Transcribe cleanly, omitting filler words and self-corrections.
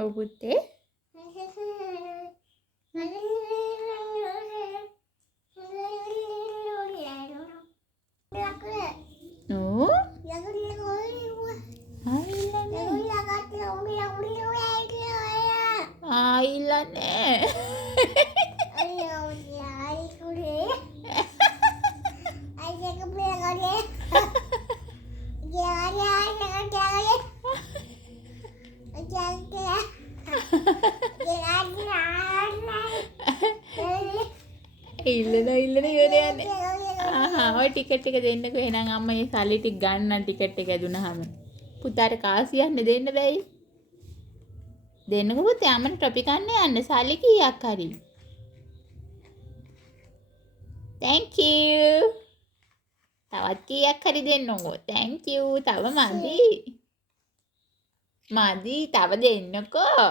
ඔව් පුතේ. ඔව්. ආයිලා නෑ. ඉල්ලන ඉවර යන්නේ. ඔය ටිකට් එක දෙන්නකෝ එහෙනම් අම්මා මේ සල්ලි ටික ගන්න ටිකට් එක ඇදුනහම. පුතාට කාසි යන්න දෙන්න බැයි. දෙන්නකෝ පුතේ අම්මට ටොපි කන්න යන්න සල්ලි කීයක් හරි. Thank you. තවත් කීයක් හරි දෙන්නකෝ. Thank you. තව මදි. තව දෙන්නකෝ.